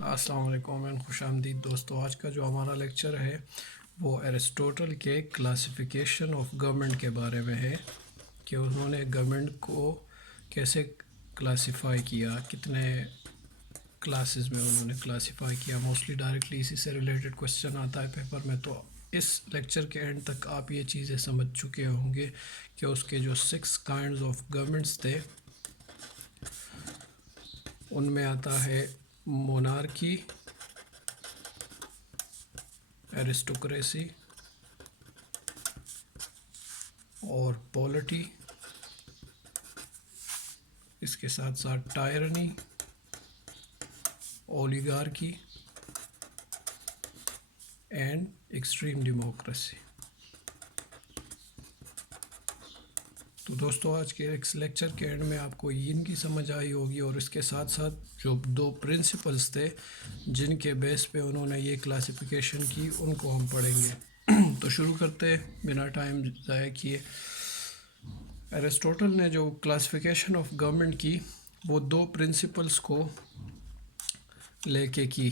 السلام علیکم اینڈ خوش آمدید دوستو. آج کا جو ہمارا لیکچر ہے وہ ایرسٹوٹل کے کلاسیفیکیشن آف گورنمنٹ کے بارے میں ہے کہ انہوں نے گورنمنٹ کو کیسے کلاسیفائی کیا، کتنے کلاسز میں انہوں نے کلاسیفائی کیا. موسٹلی ڈائریکٹلی اسی سے ریلیٹڈ کوسچن آتا ہے پیپر میں. تو اس لیکچر کے اینڈ تک آپ یہ چیزیں سمجھ چکے ہوں گے کہ اس کے جو 6 کائنڈز آف گورنمنٹس تھے ان میں آتا ہے مونارکی، ایرسٹوکریسی اور پولٹی، اس کے ساتھ ساتھ ٹائرنی، اولیگارکی اینڈ ایکسٹریم ڈیموکریسی. تو دوستو آج کے ایک لیکچر کے اینڈ میں آپ کو ان کی سمجھ آئی ہوگی، اور اس کے ساتھ ساتھ جو 2 پرنسپلز تھے جن کے بیس پہ انہوں نے یہ کلاسیفیکیشن کی ان کو ہم پڑھیں گے. تو شروع کرتے بنا ٹائم ضائع کیے. ایرسٹوٹل نے جو کلاسیفیکیشن آف گورنمنٹ کی وہ 2 پرنسپلز کو لے کے کی.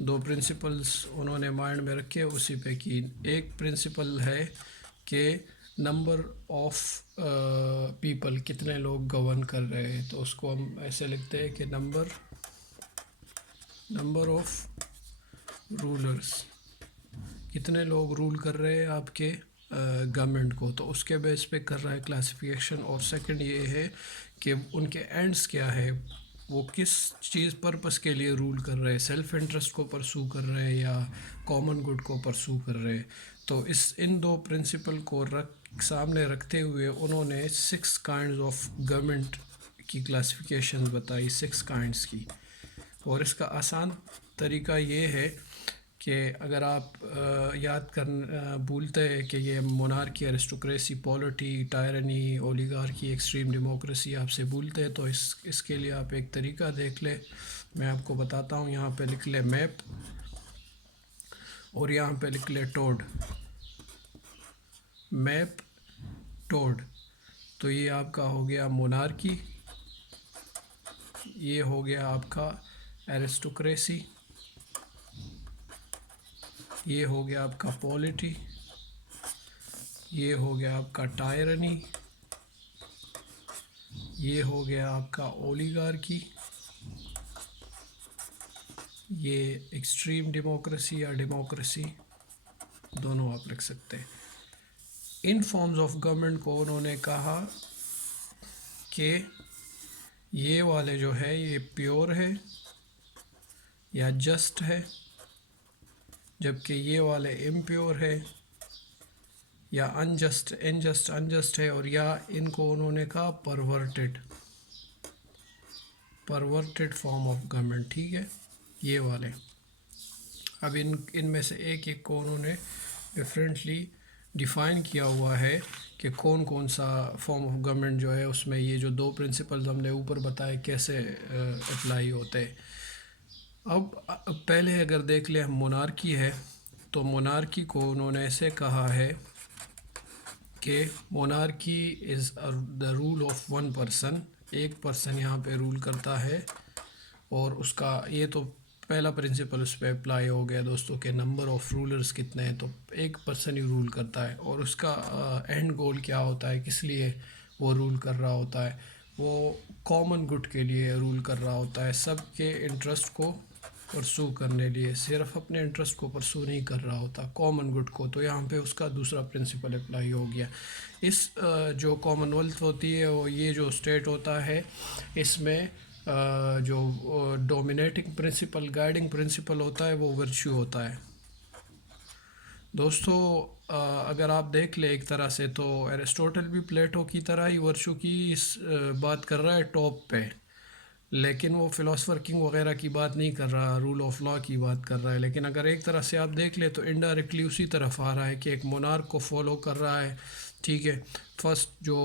2 پرنسپلز انہوں نے مائنڈ میں رکھے اسی پہ کی. ایک پرنسپل ہے کہ نمبر آف پیپل، کتنے لوگ گورن کر رہے ہیں، تو اس کو ہم ایسے لکھتے ہیں کہ نمبر آف رولرز، کتنے لوگ رول کر رہے ہیں آپ کے گورنمنٹ کو، تو اس کے بیس پہ کر رہا ہے کلاسیفیکیشن. اور سیکنڈ یہ ہے کہ ان کے اینڈس کیا ہے، وہ کس چیز پرپس کے لیے رول کر رہے ہیں، سیلف انٹرسٹ کو پرسو کر رہے ہیں یا کامن گڈ کو پرسو کر رہے ہیں. تو ان 2 پرنسپل کو سامنے رکھتے ہوئے انہوں نے 6 کائنڈز آف گورنمنٹ کی کلاسیفیکیشن بتائی، 6 کائنڈز کی. اور اس کا آسان طریقہ یہ ہے کہ اگر آپ یاد بھولتے ہیں کہ یہ مونارکی، ایرسٹوکریسی، پولٹی، ٹائرنی، اولیگارکی، ایکسٹریم ڈیموکریسی آپ سے بھولتے ہیں، تو اس کے لیے آپ ایک طریقہ دیکھ لیں. میں آپ کو بتاتا ہوں. یہاں پہ لکھ لیں میپ اور یہاں پہ لکھ لیں ٹوڈ. میپ ٹوڈ، تو یہ آپ کا ہو گیا مونارکی، یہ ہو گیا آپ کا ایرسٹوکریسی، یہ ہو گیا آپ کا پولٹی، یہ ہو گیا آپ کا ٹائرنی، یہ ہو گیا آپ کا اولیگارکی، یہ ایکسٹریم ڈیموکریسی یا ڈیموکریسی، دونوں آپ لکھ سکتے ہیں. ان فارمز آف گورنمنٹ کو انہوں نے کہا کہ یہ والے جو ہے یہ پیور ہے یا جسٹ ہے، جبکہ یہ والے امپیور ہے یا انجسٹ ہے، اور یا ان کو انہوں نے کہا پرورٹڈ فارم آف گورنمنٹ. ٹھیک ہے، یہ والے. اب ان میں سے ایک کو انہوں نے ڈفرینٹلی ڈیفائن کیا ہوا ہے کہ کون سا فارم آف گورنمنٹ جو ہے اس میں یہ جو 2 پرنسپلز ہم نے اوپر بتائے کیسے اپلائی ہوتے. اب پہلے اگر دیکھ لیں ہم مونارکی ہے، تو مونارکی کو انہوں نے ایسے کہا ہے کہ monarchy is the rule of 1 person, ایک پرسن یہاں پہ رول کرتا ہے. اور اس کا یہ تو پہلا پرنسپل اس پہ اپلائی ہو گیا دوستوں کہ نمبر آف رولرز کتنے ہیں، تو ایک پرسن ہی رول کرتا ہے. اور اس کا اینڈ گول کیا ہوتا ہے، کس لیے وہ رول کر رہا ہوتا ہے، وہ کامن گڈ کے لیے رول کر رہا ہوتا ہے، سب کے انٹرسٹ کو پرسو کرنے لیے، صرف اپنے انٹرسٹ کو پرسو نہیں کر رہا ہوتا، کامن گڈ کو. تو یہاں پہ اس کا دوسرا پرنسپل اپلائی ہو گیا. اس جو کامن ویلتھ ہوتی ہے، وہ یہ جو اسٹیٹ ہوتا ہے، اس میں جو ڈومینیٹنگ پرنسپل، گائیڈنگ پرنسپل ہوتا ہے وہ ورچو ہوتا ہے. دوستو اگر آپ دیکھ لیں ایک طرح سے تو ایرسٹوٹل بھی پلیٹو کی طرح ہی ورچو کی بات کر رہا ہے ٹاپ پہ، لیکن وہ فلاسفر کنگ وغیرہ کی بات نہیں کر رہا، رول آف لا کی بات کر رہا ہے. لیکن اگر ایک طرح سے آپ دیکھ لیں تو انڈائریکٹلی اسی طرف آ رہا ہے کہ ایک مونارک کو فالو کر رہا ہے ٹھیک ہے. فرسٹ جو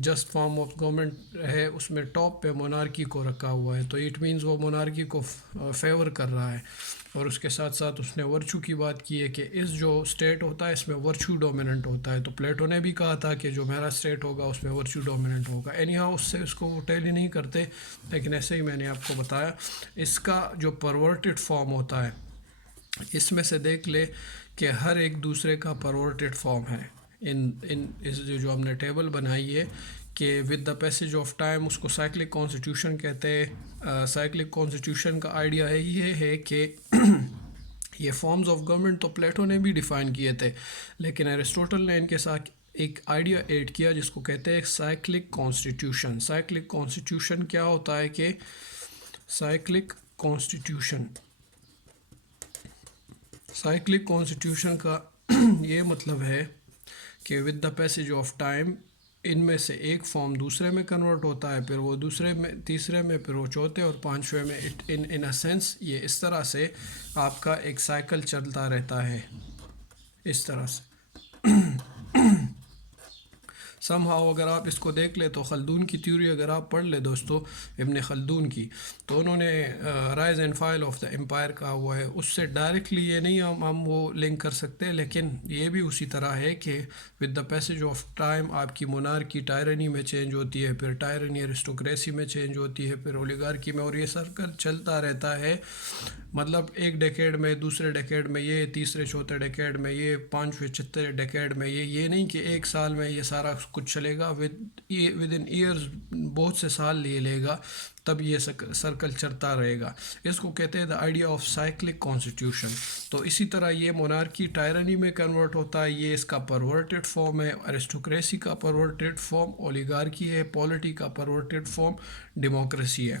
جسٹ فارم آف گورنمنٹ ہے اس میں ٹاپ پہ مونارکی کو رکھا ہوا ہے، تو اٹ مینز وہ مونارکی کو فیور کر رہا ہے. اور اس کے ساتھ ساتھ اس نے ورچو کی بات کی ہے کہ اس جو اسٹیٹ ہوتا ہے اس میں ورچو ڈومیننٹ ہوتا ہے. تو پلیٹو نے بھی کہا تھا کہ جو میرا اسٹیٹ ہوگا اس میں ورچو ڈومیننٹ ہوگا. اینی ہاؤ اس سے اس کو وہ ٹیلی نہیں کرتے، لیکن ایسے ہی میں نے آپ کو بتایا. اس کا جو پرورٹڈ فارم ہوتا ہے اس میں سے دیکھ لے کہ ہر ایک دوسرے کا پرورٹڈ فارم ہے. اس جو ہم نے ٹیبل بنائی ہے کہ with the passage of time اس کو سائیکلک کانسٹیٹیوشن کہتے ہیں. سائیکلک کانسٹیٹیوشن کا آئیڈیا یہ ہے کہ یہ فارمز آف گورنمنٹ تو پلیٹو نے بھی ڈیفائن کیے تھے، لیکن ایرسٹوٹل نے ان کے ساتھ ایک آئیڈیا ایڈ کیا جس کو کہتے ہیں سائیکلک کانسٹیٹیوشن. سائیکلک کانسٹیٹیوشن کیا ہوتا ہے کہ سائیکلک کانسٹیٹیوشن کا یہ مطلب ہے کہ with the passage of time ان میں سے ایک فارم دوسرے میں کنورٹ ہوتا ہے، پھر وہ دوسرے میں، تیسرے میں، پھر وہ چوتھے اور پانچویں میں. ان اے سینس یہ اس طرح سے آپ کا ایک سائیکل چلتا رہتا ہے اس طرح سے. سم ہاؤ اگر آپ اس کو دیکھ لیں تو خلدون کی تھیوری اگر آپ پڑھ لیں دوستو، ابن خلدون کی، تو انہوں نے rise and fall of the empire کہا ہوا ہے. اس سے ڈائریکٹلی یہ نہیں ہم وہ لنک کر سکتے، لیکن یہ بھی اسی طرح ہے کہ with the passage of time آپ کی مونارکی ٹائرنی میں چینج ہوتی ہے، پھر ٹائرنی ایرسٹوکریسی میں چینج ہوتی ہے، پھر اولیگارکی میں، اور یہ سرکل چلتا رہتا ہے. مطلب ایک ڈیکیڈ میں، دوسرے ڈیکیڈ میں یہ، تیسرے چوتھے ڈیکیڈ میں یہ، پانچویں چھٹے ڈیکیڈ میں یہ نہیں کہ ایک سال میں یہ سارا کچھ چلے گا. ود ان ایئرز بہت سے سال لے گا تب یہ سرکل چلتا رہے گا. اس کو کہتے ہیں the idea of cyclic constitution. تو اسی طرح یہ مونارکی ٹائرنی میں کنورٹ ہوتا ہے، یہ اس کا پرورٹڈ فارم ہے. ایرسٹوکریسی کا پرورٹڈ فارم اولیگارکی ہے. پالیٹی کا پرورٹڈ فارم ڈیموکریسی ہے.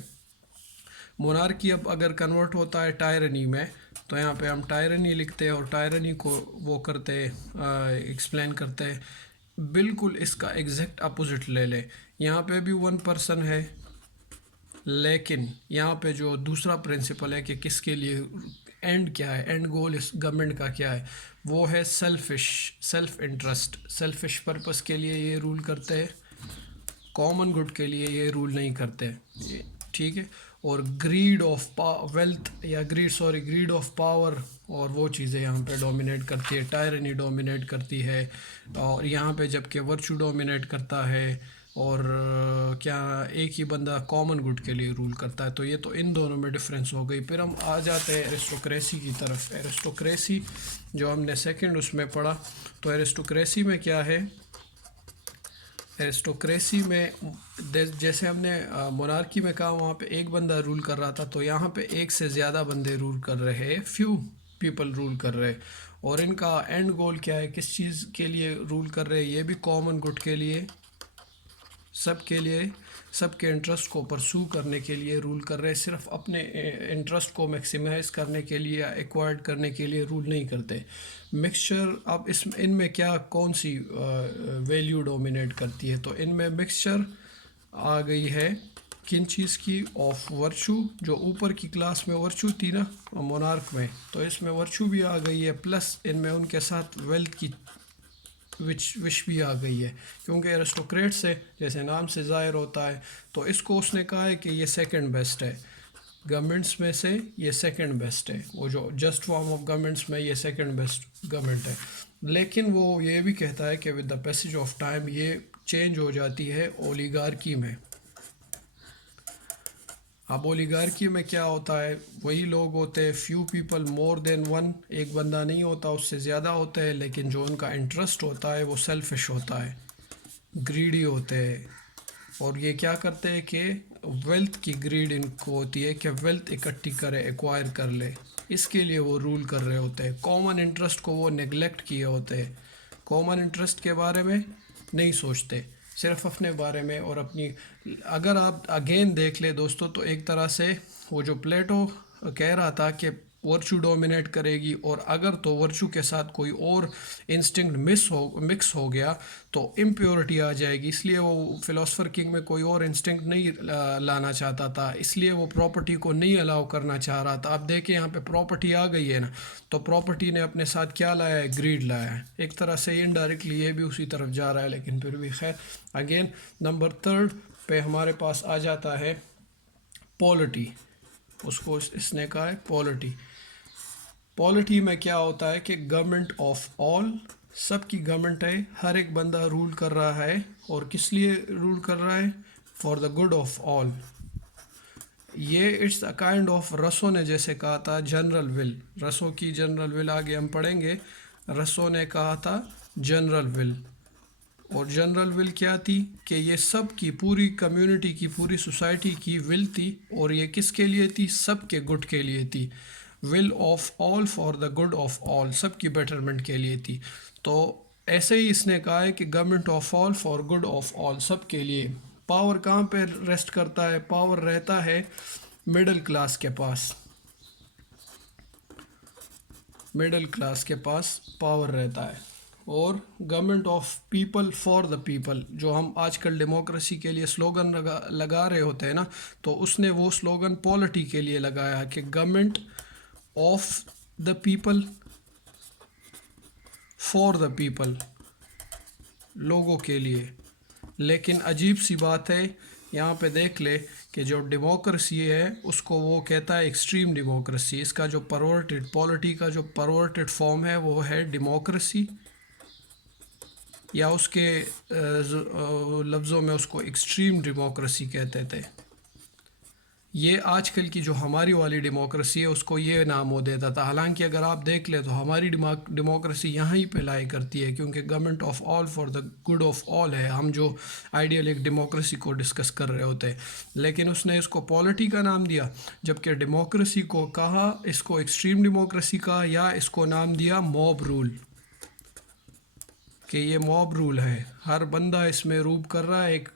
مونارکی اب اگر کنورٹ ہوتا ہے ٹائرنی میں، تو یہاں پہ ہم ٹائرنی لکھتے ہیں اور ٹائرنی کو وہ کرتے ایکسپلین کرتے ہیں. بالکل اس کا ایگزیکٹ اپوزٹ لے لے، یہاں پہ بھی ون پرسن ہے، لیکن یہاں پہ جو دوسرا پرنسپل ہے کہ کس کے لیے اینڈ کیا ہے، اینڈ گول اس گورنمنٹ کا کیا ہے، وہ ہے سیلف انٹرسٹ. سیلفش پرپس کے لیے یہ رول کرتے ہیں، کامن گڈ کے لیے یہ رول نہیں کرتے. ٹھیک ہے. اور گریڈ آف ویلتھ یا گریڈ آف پاور اور وہ چیزیں یہاں پہ ڈومینیٹ کرتی ہے. ٹائرنی ڈومینیٹ کرتی ہے، اور یہاں پہ جب کہ ورچو ڈومینیٹ کرتا ہے، اور کیا ایک ہی بندہ کامن گڈ کے لیے رول کرتا ہے. تو یہ تو ان دونوں میں ڈفرینس ہو گئی. پھر ہم آ جاتے ہیں ایرسٹوکریسی کی طرف. ایرسٹوکریسی جو ہم نے سیکنڈ اس میں پڑھا، تو ایرسٹوکریسی میں کیا ہے؟ ایرسٹوکریسی میں جیسے ہم نے مونارکی میں کہا وہاں پہ ایک بندہ رول کر رہا تھا، تو یہاں پہ ایک سے زیادہ بندے رول کر رہے، فیو پیپل رول کر رہے. اور ان کا اینڈ گول کیا ہے، کس چیز کے لیے رول کر رہے؟ یہ بھی کامن گڈ کے لیے، سب کے لیے، سب کے انٹرسٹ کو پرسو کرنے کے لیے رول کر رہے. صرف اپنے انٹرسٹ کو میکسیمائز کرنے کے لیے یا ایکوائرڈ کرنے کے لیے رول نہیں کرتے. مکسچر، اب ان میں کیا کون سی ویلیو ڈومینیٹ کرتی ہے؟ تو ان میں مکسچر آ گئی ہے کن چیز کی؟ Of virtue. جو اوپر کی کلاس میں ورچو تھی نا مونارک میں، تو اس میں ورچو بھی آ گئی ہے، پلس ان میں ان کے ساتھ ویلتھ کی وش بھی آ گئی ہے. کیونکہ ایرسٹوکریٹ سے جیسے نام سے ظاہر ہوتا ہے، تو اس کو اس نے کہا ہے کہ یہ سیکنڈ بیسٹ ہے گورنمنٹس میں سے، یہ سیکنڈ بیسٹ ہے. وہ جو جسٹ فارم آف گورنمنٹس میں یہ سیکنڈ بیسٹ گورنمنٹ ہے. لیکن وہ یہ بھی کہتا ہے کہ with the passage of time یہ چینج ہو جاتی ہے اولیگارکی میں. اب اولیگارکی میں کیا ہوتا ہے؟ وہی لوگ ہوتے ہیں، فیو پیپل، مور دین ون، ایک بندہ نہیں ہوتا، اس سے زیادہ ہوتا ہے، لیکن جو ان کا انٹرسٹ ہوتا ہے وہ سیلفش ہوتا ہے، گریڈی ہوتے ہیں. اور یہ کیا کرتے ہیں کہ ویلتھ کی گریڈ ان کو ہوتی ہے کہ ویلتھ اکٹھی کرے، ایکوائر کر لے، اس کے لیے وہ رول کر رہے ہوتے ہیں. کامن انٹرسٹ کو وہ نیگلیکٹ کیے ہوتے ہیں، کامن انٹرسٹ کے بارے میں نہیں سوچتے، صرف اپنے بارے میں اور اپنی. اگر آپ اگین دیکھ لیں دوستو، تو ایک طرح سے وہ جو پلیٹو کہہ رہا تھا کہ ورچو ڈومینیٹ کرے گی، اور اگر تو ورچو کے ساتھ کوئی اور انسٹنکٹ مکس ہو گیا تو امپیورٹی آ جائے گی. اس لیے وہ فلاسفر کنگ میں کوئی اور انسٹنکٹ نہیں لانا چاہتا تھا، اس لیے وہ پراپرٹی کو نہیں الاؤ کرنا چاہ رہا تھا. اب دیکھیں یہاں پہ پراپرٹی آ گئی ہے نا، تو پراپرٹی نے اپنے ساتھ کیا لایا ہے؟ گریڈ لایا ہے. ایک طرح سے انڈائریکٹلی یہ بھی اسی طرف جا رہا ہے، لیکن پھر بھی خیر. اگین نمبر 3 پہ ہمارے پاس آ جاتا ہے پالٹی. اس کو اس نے کہا ہے پالٹی. پالٹی میں کیا ہوتا ہے کہ گورنمنٹ آف آل، سب کی گورنمنٹ ہے، ہر ایک بندہ رول کر رہا ہے، اور کس لیے رول کر رہا ہے؟ فار دا گڈ آف آل. یہ اٹس اے کائنڈ آف، رسو نے جیسے کہا تھا جنرل ول، رسو کی جنرل ول آگے ہم پڑھیں گے. رسو نے کہا تھا جنرل ول، اور جنرل ول کیا تھی کہ یہ سب کی، پوری کمیونٹی کی، پوری سوسائٹی کی ول تھی، اور یہ کس کے لیے تھی؟ سب کے گڈ کے لیے تھی. Will of all for the good of all, سب کی بیٹرمنٹ کے لیے تھی. تو ایسے ہی اس نے کہا ہے کہ government of all for good of all, سب کے لیے. پاور کہاں پہ ریسٹ کرتا ہے؟ پاور رہتا ہے مڈل کلاس کے پاس. مڈل کلاس کے پاس پاور رہتا ہے. اور government of people for the people, جو ہم آج کل ڈیموکریسی کے لیے سلوگن لگا رہے ہوتے ہیں نا، تو اس نے وہ سلوگن پالٹی کے لیے لگایا کہ government of the people for the people, لوگوں کے لیے. لیکن عجیب سی بات ہے، یہاں پہ دیکھ لے کہ جو ڈیموکریسی ہے اس کو وہ کہتا ہے ایکسٹریم ڈیموکریسی. اس کا جو پرورٹڈ، پالٹی کا جو پرورٹڈ فارم ہے وہ ہے ڈیموکریسی، یا اس کے لفظوں میں اس کو ایکسٹریم ڈیموکریسی کہتے تھے. یہ آج کل کی جو ہماری والی ڈیموکریسی ہے اس کو یہ نام ہو دیتا تھا. حالانکہ اگر آپ دیکھ لیں تو ہماری ڈیموکریسی یہاں ہی پہ لائی کرتی ہے، کیونکہ government of all for the good of آل ہے. ہم جو آئیڈیل ایک ڈیموکریسی کو ڈسکس کر رہے ہوتے ہیں، لیکن اس نے اس کو پالٹی کا نام دیا، جبکہ ڈیموکریسی کو کہا، اس کو ایکسٹریم ڈیموکریسی کہا، یا اس کو نام دیا موب رول، کہ یہ موب رول ہے. ہر بندہ اس میں روب کر رہا ہے. ایک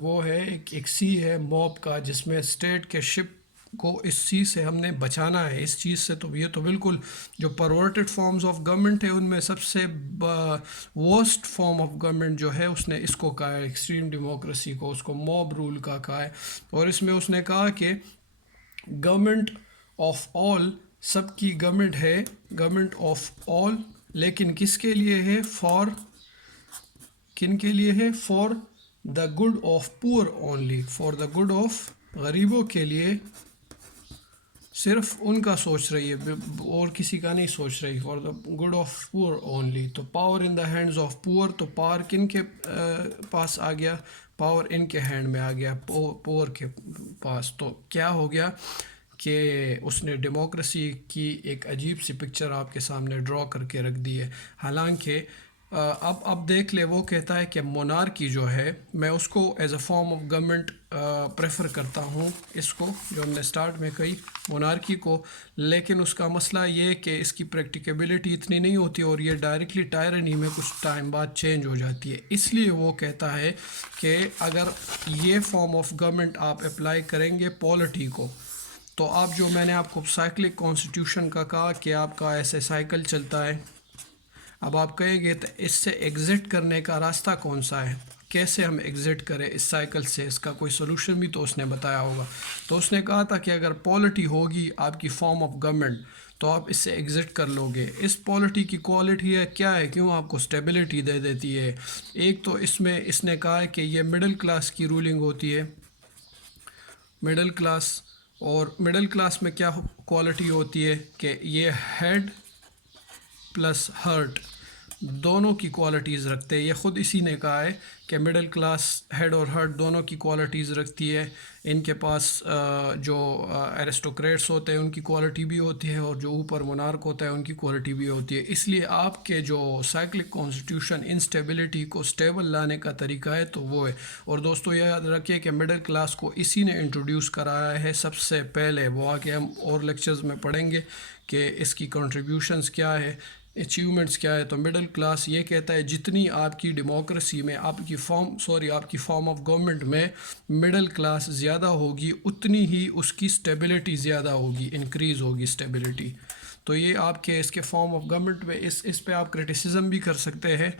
وہ ہے، ایک سی ہے موب کا، جس میں اسٹیٹ کے شپ کو اس چیز سے ہم نے بچانا ہے، اس چیز سے. تو یہ تو بالکل جو پرورٹڈ فارمز آف گورنمنٹ ہے ان میں سب سے ورسٹ فارم آف گورنمنٹ جو ہے اس نے اس کو کہا ہے ایکسٹریم ڈیموکریسی کو، اس کو موب رول کا کہا ہے. اور اس میں اس نے کہا کہ گورنمنٹ آف آل، سب کی گورنمنٹ ہے، گورنمنٹ آف آل، لیکن کس کے لیے ہے؟ فار، کن کے لیے ہے؟ For the good of poor only, for the good of, غریبوں کے لیے، صرف ان کا سوچ رہی ہے اور کسی کا نہیں سوچ رہی. For the good of poor only. تو power in the hands of poor, تو پاور کن کے پاس آ گیا؟ پاور ان کے ہینڈ میں آ گیا، پور کے پاس. تو کیا ہو گیا کہ اس نے ڈیموکریسی کی ایک عجیب سی پکچر آپ کے سامنے ڈرا کر کے رکھ دی ہے. حالانکہ اب دیکھ لے، وہ کہتا ہے کہ مونارکی جو ہے، میں اس کو as a form of government prefer کرتا ہوں، اس کو جو ہم نے سٹارٹ میں کہی مونارکی کو. لیکن اس کا مسئلہ یہ کہ اس کی پریکٹیکیبلٹی اتنی نہیں ہوتی، اور یہ ڈائریکٹلی ٹائرنی میں کچھ ٹائم بعد چینج ہو جاتی ہے. اس لیے وہ کہتا ہے کہ اگر یہ فارم آف گورنمنٹ آپ اپلائی کریں گے پالٹی کو، تو آپ جو میں نے آپ کو سائیکلک کانسٹیٹیوشن کا کہا کہ آپ کا ایسے سائیکل چلتا ہے. اب آپ کہیں گے تو اس سے ایگزٹ کرنے کا راستہ کون سا ہے؟ کیسے ہم ایگزٹ کریں اس سائیکل سے؟ اس کا کوئی سلوشن بھی تو اس نے بتایا ہوگا. تو اس نے کہا تھا کہ اگر پالٹی ہوگی آپ کی فارم آف گورنمنٹ تو آپ اس سے ایگزٹ کر لو گے. اس پالٹی کی کوالٹی ہے کیا ہے، کیوں آپ کو سٹیبلٹی دے دیتی ہے؟ ایک تو اس میں اس نے کہا ہے کہ یہ مڈل کلاس کی رولنگ ہوتی ہے، مڈل کلاس. اور مڈل کلاس میں کیا کوالٹی ہوتی ہے کہ یہ ہیڈ پلس ہرٹ دونوں کی کوالٹیز رکھتے ہیں. یہ خود اسی نے کہا ہے کہ مڈل کلاس ہیڈ اور ہرٹ دونوں کی کوالٹیز رکھتی ہے. ان کے پاس جو ایرسٹوکریٹس ہوتے ہیں ان کی کوالٹی بھی ہوتی ہے، اور جو اوپر مونارک ہوتا ہے ان کی کوالٹی بھی ہوتی ہے. اس لیے آپ کے جو سائیکلک کانسٹیٹیوشن انسٹیبلٹی کو سٹیبل لانے کا طریقہ ہے تو وہ ہے. اور دوستو یہ یاد رکھیے کہ مڈل کلاس کو اسی نے انٹروڈیوس کرایا ہے سب سے پہلے. وہ آگے ہم اور لیکچرز میں پڑھیں گے کہ اس کی کنٹریبیوشنز کیا ہے. اچیومنٹس کیا ہے، تو مڈل کلاس یہ کہتا ہے جتنی آپ کی ڈیموکریسی میں آپ کی فارم آف گورنمنٹ میں مڈل کلاس زیادہ ہوگی، اتنی ہی اس کی اسٹیبلٹی زیادہ ہوگی، انکریز ہوگی اسٹیبلٹی. تو یہ آپ کے اس کے فارم آف گورنمنٹ میں اس پہ آپ کرٹیسزم بھی کر سکتے ہیں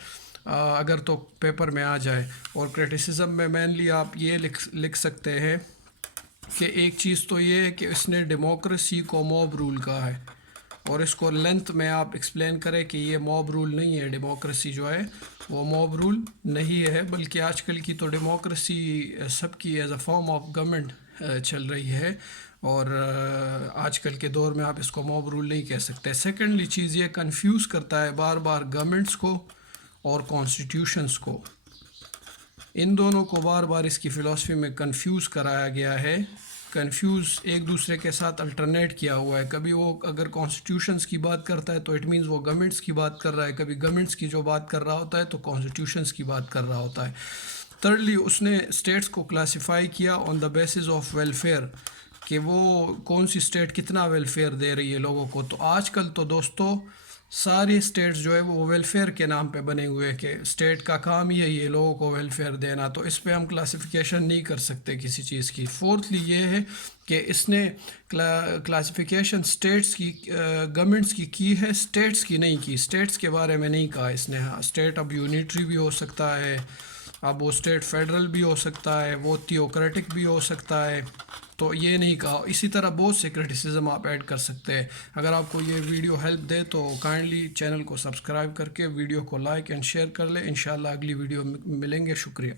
اگر تو پیپر میں آ جائے. اور کرٹیسزم میں مینلی آپ یہ لکھ سکتے ہیں کہ ایک چیز تو یہ ہے کہ اس نے ڈیموکریسی کو موب رول کہا ہے، اور اس کو لینتھ میں آپ ایکسپلین کریں کہ یہ موب رول نہیں ہے، ڈیموکریسی جو ہے وہ موب رول نہیں ہے، بلکہ آج کل کی تو ڈیموکریسی سب کی as a form of government چل رہی ہے، اور آج کل کے دور میں آپ اس کو موب رول نہیں کہہ سکتے. سیکنڈلی چیز یہ کنفیوز کرتا ہے بار بار گورنمنٹس کو اور کانسٹیٹیوشنس کو، ان دونوں کو بار بار اس کی فلسفی میں کنفیوز کرایا گیا ہے، کنفیوز ایک دوسرے کے ساتھ الٹرنیٹ کیا ہوا ہے. کبھی وہ اگر کانسٹیٹیوشنس کی بات کرتا ہے تو اٹ مینز وہ گورنمنٹس کی بات کر رہا ہے، کبھی گورنمنٹس کی جو بات کر رہا ہوتا ہے تو کانسٹیٹیوشنس کی بات کر رہا ہوتا ہے. تھرڈلی اس نے اسٹیٹس کو کلاسیفائی کیا آن دا بیسس آف ویلفیئر، کہ وہ کون سی اسٹیٹ کتنا ویلفیئر دے رہی ہے لوگوں کو. تو آج کل تو دوستو ساری اسٹیٹس جو ہے وہ ویلفیئر کے نام پہ بنے ہوئے ہیں کہ اسٹیٹ کا کام ہی ہے یہ لوگوں کو ویلفیئر دینا، تو اس پہ ہم کلاسیفیکیشن نہیں کر سکتے کسی چیز کی. فورتھلی یہ ہے کہ اس نے کلاسیفیکیشن اسٹیٹس کی گورنمنٹس کی ہے، اسٹیٹس کی نہیں کی، اسٹیٹس کے بارے میں نہیں کہا اس نے. ہاں اسٹیٹ اب یونیٹری بھی ہو سکتا ہے، اب وہ اسٹیٹ فیڈرل بھی ہو سکتا ہے، وہ تھیوکریٹک بھی ہو سکتا ہے، تو یہ نہیں کہا. اسی طرح بہت سے کرٹیسزم آپ ایڈ کر سکتے ہیں. اگر آپ کو یہ ویڈیو ہیلپ دے تو کائنڈلی چینل کو سبسکرائب کر کے ویڈیو کو لائک اینڈ شیئر کر لیں. انشاءاللہ اگلی ویڈیو میں ملیں گے. شکریہ.